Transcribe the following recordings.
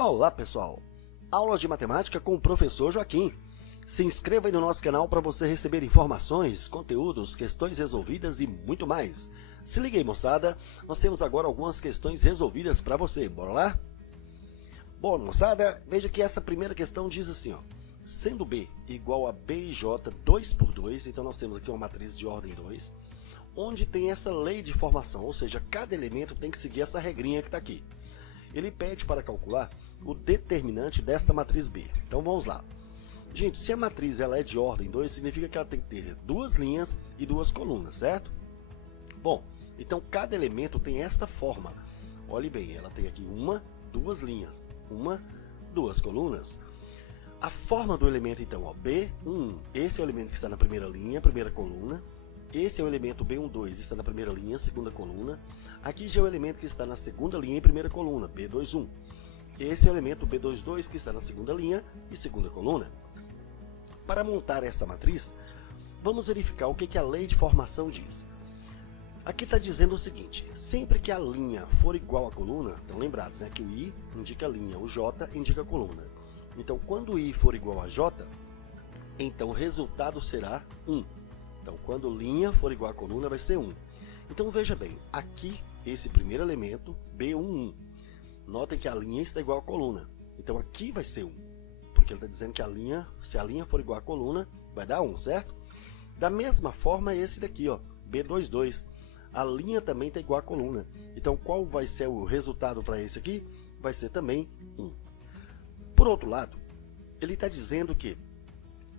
Olá pessoal, aulas de matemática com o professor Joaquim. Se inscreva aí no nosso canal para você receber informações, conteúdos, questões resolvidas e muito mais. Se liga aí moçada, nós temos agora algumas questões resolvidas para você, bora lá? Bom moçada, veja que essa primeira questão diz assim, ó, sendo B igual a B e J 2 por 2, então nós temos aqui uma matriz de ordem 2, onde tem essa lei de formação, ou seja, cada elemento tem que seguir essa regrinha que está aqui. Ele pede para calcular o determinante desta matriz B. Então vamos lá. Gente, se a matriz ela é de ordem 2, significa que ela tem que ter duas linhas e duas colunas, certo? Bom, então cada elemento tem esta forma. Olhe bem, ela tem aqui duas linhas, duas colunas. A forma do elemento então, ó, B1, esse é o elemento que está na primeira linha, primeira coluna. Esse é o elemento B12, está na primeira linha, segunda coluna. Aqui já é o elemento que está na segunda linha e primeira coluna, B21. Esse é o elemento B22 que está na segunda linha e segunda coluna. Para montar essa matriz, vamos verificar o que a lei de formação diz. Aqui está dizendo o seguinte, sempre que a linha for igual à coluna, estão lembrados, né, que o I indica a linha, o J indica a coluna. Então, quando o I for igual a J, então o resultado será 1. Então, quando linha for igual a coluna, vai ser 1. Então, veja bem, aqui, esse primeiro elemento, B11. Notem que a linha está igual à coluna. Então, aqui vai ser 1. Porque ele está dizendo que a linha, se a linha for igual à coluna, vai dar 1, certo? Da mesma forma, esse daqui, ó, B22. A linha também está igual à coluna. Então, qual vai ser o resultado para esse aqui? Vai ser também 1. Por outro lado, ele está dizendo que,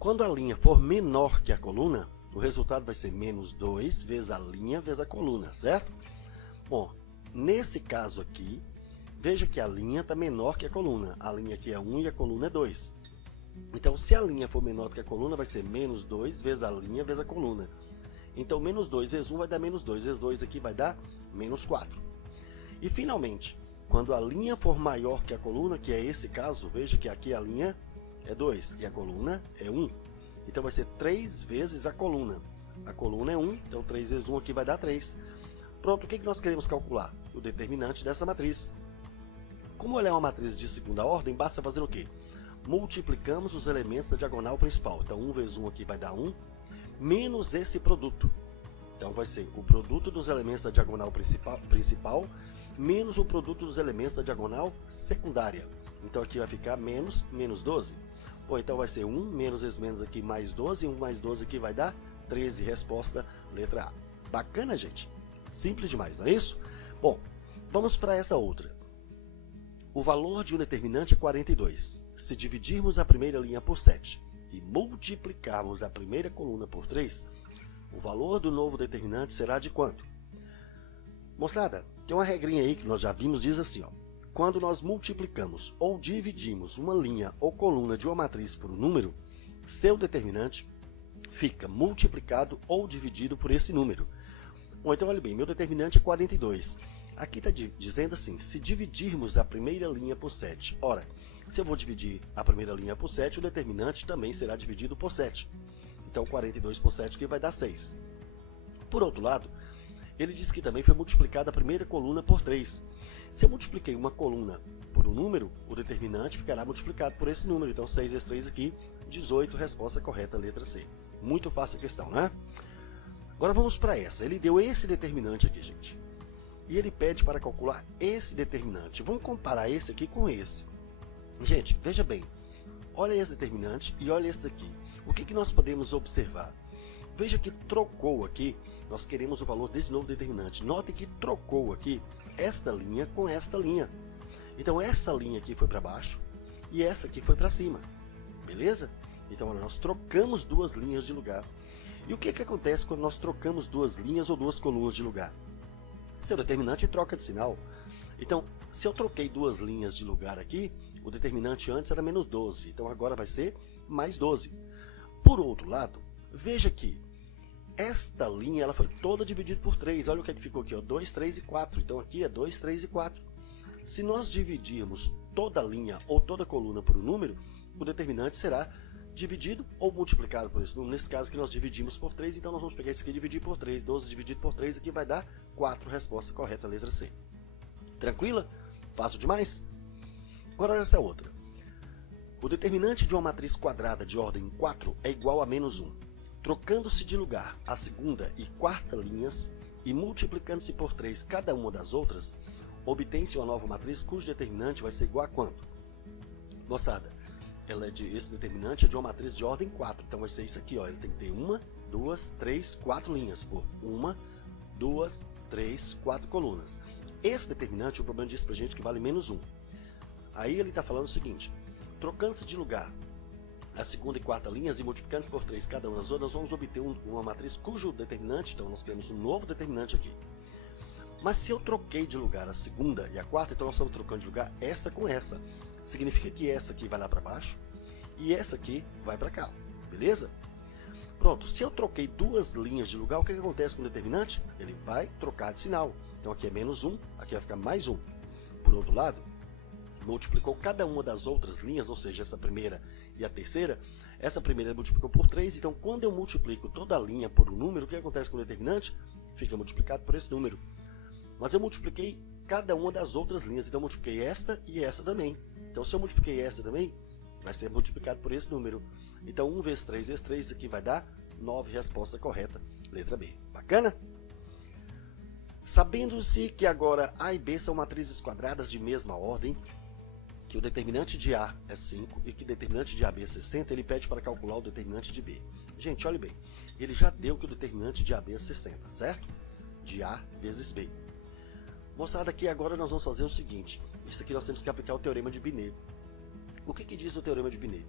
quando a linha for menor que a coluna, o resultado vai ser menos 2 vezes a linha vezes a coluna, certo? Bom, nesse caso aqui, veja que a linha está menor que a coluna. A linha aqui é 1 e a coluna é 2. Então, se a linha for menor que a coluna, vai ser menos 2 vezes a linha vezes a coluna. Então, menos 2 vezes 1 vai dar menos 2 vezes 2 aqui vai dar menos 4. E, finalmente, quando a linha for maior que a coluna, que é esse caso, veja que aqui a linha é 2 e a coluna é 1. Então, vai ser 3 vezes a coluna. A coluna é 1, então 3 vezes 1 aqui vai dar 3. Pronto, o que nós queremos calcular? O determinante dessa matriz. Como ela é uma matriz de segunda ordem, basta fazer o quê? Multiplicamos os elementos da diagonal principal. Então, 1 vezes 1 aqui vai dar 1, menos esse produto. Então, vai ser o produto dos elementos da diagonal principal menos o produto dos elementos da diagonal secundária. Então, aqui vai ficar menos 12. Bom, então vai ser 1 menos esse menos aqui mais 12, 1 mais 12 aqui vai dar 13, resposta letra A. Bacana, gente? Simples demais, não é isso? Bom, vamos para essa outra. O valor de um determinante é 42. Se dividirmos a primeira linha por 7 e multiplicarmos a primeira coluna por 3, o valor do novo determinante será de quanto? Moçada, tem uma regrinha aí que nós já vimos, diz assim, ó. Quando nós multiplicamos ou dividimos uma linha ou coluna de uma matriz por um número, seu determinante fica multiplicado ou dividido por esse número. Bom, então olha bem, meu determinante é 42. Aqui está dizendo assim, se dividirmos a primeira linha por 7. Ora, se eu vou dividir a primeira linha por 7, o determinante também será dividido por 7. Então 42 por 7 que vai dar 6. Por outro lado, ele diz que também foi multiplicada a primeira coluna por 3. Se eu multipliquei uma coluna por um número, o determinante ficará multiplicado por esse número. Então 6 vezes 3 aqui, 18, resposta correta, letra C. Muito fácil a questão, né? Agora vamos para essa. Ele deu esse determinante aqui, gente. E ele pede para calcular esse determinante. Vamos comparar esse aqui com esse. Gente, veja bem. Olha esse determinante e olha esse daqui. O que nós podemos observar? Veja que trocou aqui. Nós queremos o valor desse novo determinante. Note que trocou aqui esta linha com esta linha. Então, essa linha aqui foi para baixo e essa aqui foi para cima. Beleza? Então, olha, nós trocamos duas linhas de lugar. E o que acontece quando nós trocamos duas linhas ou duas colunas de lugar? Seu determinante troca de sinal. Então, se eu troquei duas linhas de lugar aqui, o determinante antes era menos 12. Então, agora vai ser mais 12. Por outro lado, veja que esta linha ela foi toda dividida por 3. Olha o que ficou aqui, ó, 2, 3 e 4. Então, aqui é 2, 3 e 4. Se nós dividirmos toda a linha ou toda a coluna por um número, o determinante será dividido ou multiplicado por esse número. Nesse caso aqui nós dividimos por 3, então nós vamos pegar esse aqui e dividir por 3. 12 dividido por 3 aqui vai dar 4, resposta correta, letra C. Tranquila? Fácil demais? Agora olha essa outra. O determinante de uma matriz quadrada de ordem 4 é igual a menos 1. Trocando-se de lugar a segunda e quarta linhas e multiplicando-se por 3 cada uma das outras, obtém-se uma nova matriz cujo determinante vai ser igual a quanto? Moçada, esse determinante é de uma matriz de ordem 4, então vai ser isso aqui, ó. Ele tem que ter 1, 2, 3, 4 linhas por 1, 2, 3, 4 colunas. Esse determinante, o problema diz pra gente que vale menos 1. Aí ele está falando o seguinte: trocando-se de lugar a segunda e quarta linhas e multiplicando por 3 cada uma das outras, vamos obter uma matriz cujo determinante, então nós queremos um novo determinante aqui. Mas se eu troquei de lugar a segunda e a quarta, então nós estamos trocando de lugar essa com essa. Significa que essa aqui vai lá para baixo e essa aqui vai para cá, beleza? Pronto, se eu troquei duas linhas de lugar, o que acontece com o determinante? Ele vai trocar de sinal. Então aqui é menos 1, aqui vai ficar mais 1. Por outro lado, multiplicou cada uma das outras linhas, ou seja, essa primeira e a terceira. Essa primeira multiplicou por 3, então quando eu multiplico toda a linha por um número, o que acontece com o determinante? Fica multiplicado por esse número. Mas eu multipliquei cada uma das outras linhas, então eu multipliquei esta e essa também. Então se eu multipliquei essa também, vai ser multiplicado por esse número. Então 1 vezes 3 vezes 3, isso aqui vai dar 9, resposta correta, letra B. Bacana? Sabendo-se que agora A e B são matrizes quadradas de mesma ordem, que o determinante de A é 5 e que o determinante de AB é 60, ele pede para calcular o determinante de B. Gente, olha bem, ele já deu que o determinante de AB é 60, certo? De A vezes B. Moçada, aqui agora nós vamos fazer o seguinte: isso aqui nós temos que aplicar o teorema de Binet. O que diz o teorema de Binet?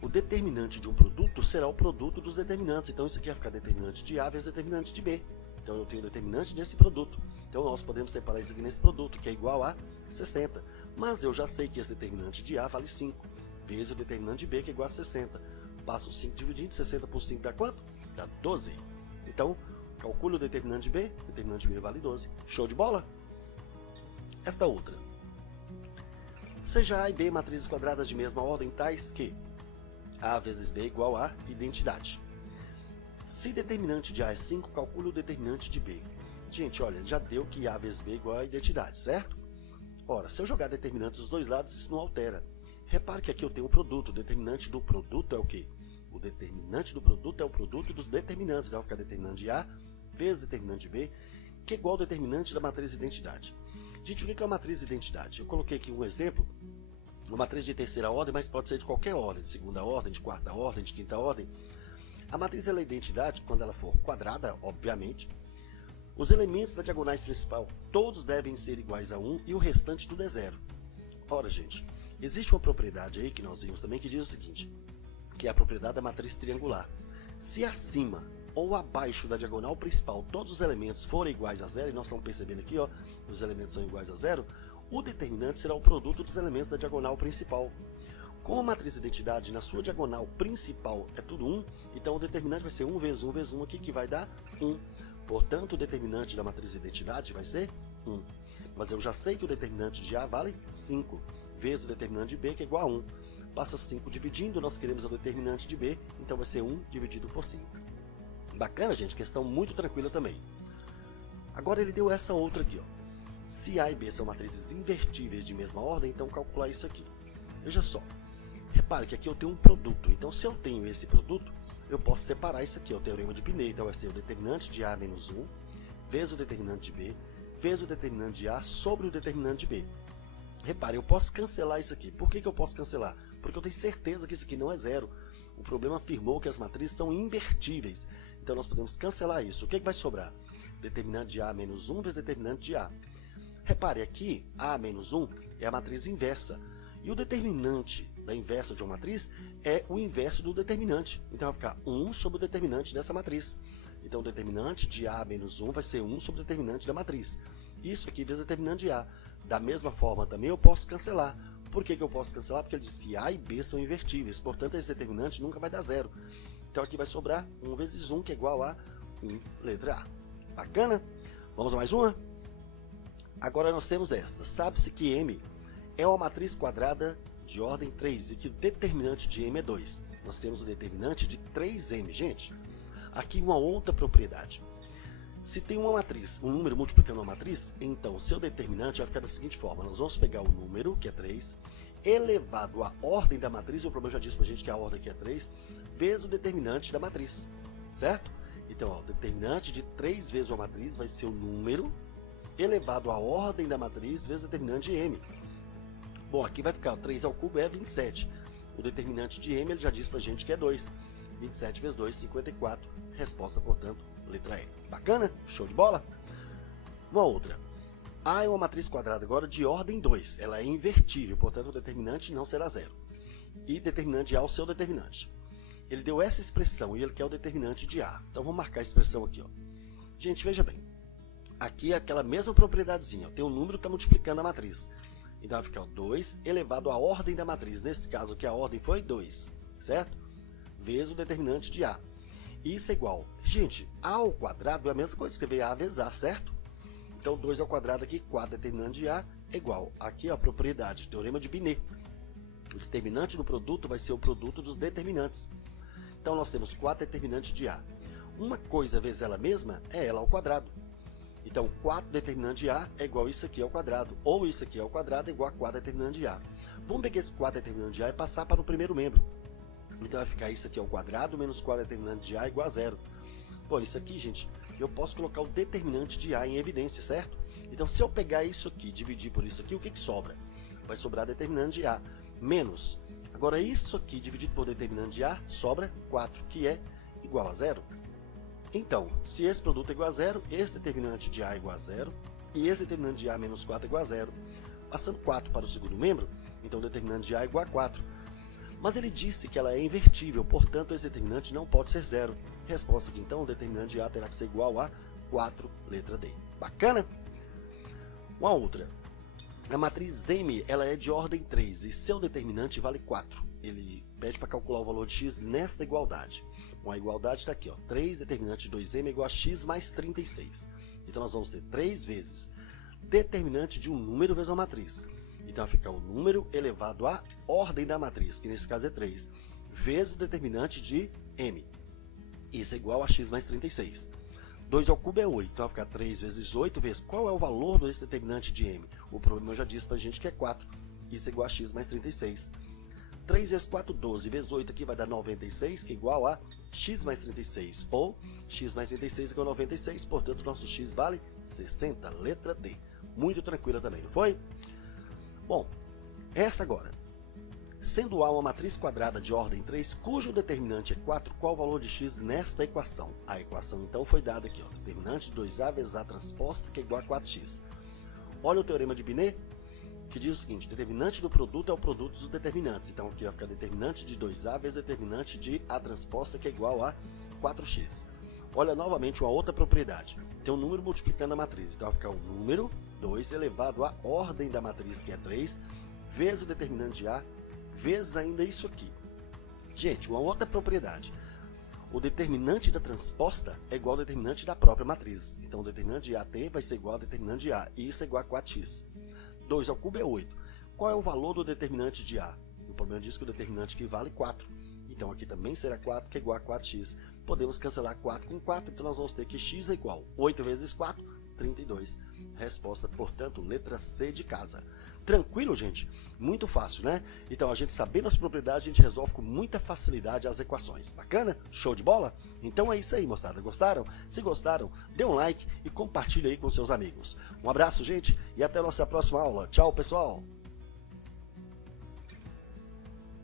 O determinante de um produto será o produto dos determinantes. Então isso aqui vai ficar determinante de A vezes determinante de B. Então eu tenho determinante nesse produto. Então nós podemos separar isso aqui nesse produto, que é igual a 60. Mas eu já sei que esse determinante de A vale 5, vezes o determinante de B, que é igual a 60. Passo 5 dividindo, 60 por 5 dá quanto? Dá 12. Então, calcule o determinante de B, o determinante de B vale 12. Show de bola? Esta outra. Seja A e B matrizes quadradas de mesma ordem, tais que A vezes B é igual a identidade. Se determinante de A é 5, calcule o determinante de B. Gente, olha, já deu que A vezes B é igual a identidade, certo? Ora, se eu jogar determinantes dos dois lados, isso não altera. Repare que aqui eu tenho o produto. O determinante do produto é o quê? O determinante do produto é o produto dos determinantes. Então vai ficar determinante de A vezes determinante de B, que é igual ao determinante da matriz identidade. Gente, o que é uma matriz identidade? Eu coloquei aqui um exemplo, uma matriz de terceira ordem, mas pode ser de qualquer ordem, de segunda ordem, de quarta ordem, de quinta ordem. A matriz ela é identidade quando ela for quadrada, obviamente. Os elementos da diagonais principal, todos devem ser iguais a 1 e o restante tudo é 0. Ora, gente, existe uma propriedade aí que nós vimos também que diz o seguinte, que é a propriedade da matriz triangular. Se acima ou abaixo da diagonal principal todos os elementos forem iguais a 0, e nós estamos percebendo aqui, ó, os elementos são iguais a 0, o determinante será o produto dos elementos da diagonal principal. Como a matriz identidade na sua diagonal principal é tudo 1, então o determinante vai ser 1 vezes 1 vezes 1 aqui, que vai dar 1. Portanto, o determinante da matriz identidade vai ser 1. Mas eu já sei que o determinante de A vale 5, vezes o determinante de B, que é igual a 1. Passa 5 dividindo, nós queremos o determinante de B, então vai ser 1 dividido por 5. Bacana, gente, questão muito tranquila também. Agora ele deu essa outra aqui, ó. Se A e B são matrizes invertíveis de mesma ordem, então calcular isso aqui. Veja só, repare que aqui eu tenho um produto, então se eu tenho esse produto, eu posso separar isso aqui, ó, o teorema de Binet. Então vai ser o determinante de A menos 1, vezes o determinante de B, vezes o determinante de A sobre o determinante de B. Repare, eu posso cancelar isso aqui. Por que eu posso cancelar? Porque eu tenho certeza que isso aqui não é zero. O problema afirmou que as matrizes são invertíveis. Então nós podemos cancelar isso. O que vai sobrar? Determinante de A menos 1 vezes determinante de A. Repare, aqui A menos 1 é a matriz inversa. E o determinante da inversa de uma matriz é o inverso do determinante. Então vai ficar 1 sobre o determinante dessa matriz. Então o determinante de A menos 1 vai ser 1 sobre o determinante da matriz. Isso aqui vezes o determinante de A. Da mesma forma também eu posso cancelar. Por que eu posso cancelar? Porque ele diz que A e B são invertíveis. Portanto, esse determinante nunca vai dar zero. Então aqui vai sobrar 1 vezes 1, que é igual a 1, letra A. Bacana? Vamos a mais uma? Agora nós temos esta. Sabe-se que M é uma matriz quadrada de ordem 3 e que o determinante de M é 2. Nós temos o determinante de 3M, gente. Aqui uma outra propriedade. Se tem uma matriz, um número multiplicando uma matriz, então seu determinante vai ficar da seguinte forma. Nós vamos pegar o número, que é 3, elevado à ordem da matriz, e o problema já disse pra gente que a ordem aqui é 3, vezes o determinante da matriz, certo? Então, ó, o determinante de 3 vezes uma matriz vai ser o número elevado à ordem da matriz vezes o determinante de m. Bom, aqui vai ficar 3 ao cubo é 27. O determinante de m ele já diz pra gente que é 2. 27 vezes 2, 54. Resposta, portanto, letra E. Bacana? Show de bola? Uma outra. A é uma matriz quadrada agora de ordem 2. Ela é invertível, portanto o determinante não será 0. E determinante de A é o seu determinante. Ele deu essa expressão e ele quer o determinante de A. Então vamos marcar a expressão aqui. Ó. Gente, veja bem. Aqui é aquela mesma propriedadezinha. Ó. Tem um número que está multiplicando a matriz. Então vai ficar 2 elevado à ordem da matriz. Nesse caso aqui a ordem foi 2, certo? Vezes o determinante de A. Isso é igual. Gente, A ao quadrado é a mesma coisa que escrever A vezes A, certo? Então 2 ao quadrado aqui, 4 determinante de A é igual. Aqui a propriedade, teorema de Binet. O determinante do produto vai ser o produto dos determinantes. Então nós temos 4 determinantes de A. Uma coisa vezes ela mesma é ela ao quadrado. Então 4 determinante de A é igual a isso aqui ao quadrado. Ou isso aqui ao quadrado é igual a 4 determinante de A. Vamos pegar esse 4 determinante de A e passar para o primeiro membro. Então vai ficar isso aqui ao quadrado menos 4 determinante de A igual a 0. Bom, isso aqui, gente, eu posso colocar o determinante de A em evidência, certo? Então se eu pegar isso aqui e dividir por isso aqui, o que que sobra? Vai sobrar determinante de A menos. Agora isso aqui dividido por determinante de A sobra 4, que é igual a 0. Então, se esse produto é igual a 0, esse determinante de A é igual a 0, e esse determinante de A menos 4 é igual a 0. Passando 4 para o segundo membro, então o determinante de A é igual a 4. Mas ele disse que ela é invertível, portanto esse determinante não pode ser 0. Resposta aqui, então, o determinante de A terá que ser igual a 4, letra D. Bacana? Uma outra. A matriz M ela é de ordem 3 e seu determinante vale 4. Ele pede para calcular o valor de x nesta igualdade. Bom, a igualdade está aqui, ó, 3 determinante de 2m é igual a x mais 36. Então nós vamos ter 3 vezes determinante de um número vezes uma matriz. Então vai ficar o número elevado à ordem da matriz, que nesse caso é 3, vezes o determinante de m. Isso é igual a x mais 36. 2 ao cubo é 8, então vai ficar 3 vezes 8 vezes qual é o valor desse determinante de m? O problema já disse pra gente que é 4. Isso é igual a x mais 36. 3 vezes 4, 12, vezes 8 aqui vai dar 96, que é igual a x mais 36. Ou x mais 36 igual a 96, portanto nosso x vale 60, letra D. Muito tranquila também, não foi? Bom, essa agora. Sendo A uma matriz quadrada de ordem 3, cujo determinante é 4, qual o valor de x nesta equação? A equação então foi dada aqui, ó, determinante de 2A vezes A transposta, que é igual a 4x. Olha o teorema de Binet, que diz o seguinte, determinante do produto é o produto dos determinantes. Então aqui vai ficar determinante de 2A vezes determinante de A transposta, que é igual a 4x. Olha novamente uma outra propriedade, tem um número multiplicando a matriz, então vai ficar o número 2 elevado à ordem da matriz, que é 3, vezes o determinante de A, vezes ainda isso aqui. Gente, uma outra propriedade. O determinante da transposta é igual ao determinante da própria matriz. Então o determinante de AT vai ser igual ao determinante de A. E isso é igual a 4x. 2 ao cubo é 8. Qual é o valor do determinante de A? O problema diz que o determinante aqui vale 4. Então aqui também será 4, que é igual a 4x. Podemos cancelar 4 com 4, então nós vamos ter que x é igual a 8 vezes 4, 32. Resposta, portanto, letra C de casa. Tranquilo, gente? Muito fácil, né? Então, a gente sabendo as propriedades, a gente resolve com muita facilidade as equações. Bacana? Show de bola? Então é isso aí, moçada. Gostaram? Se gostaram, dê um like e compartilhe aí com seus amigos. Um abraço, gente, e até a nossa próxima aula. Tchau, pessoal!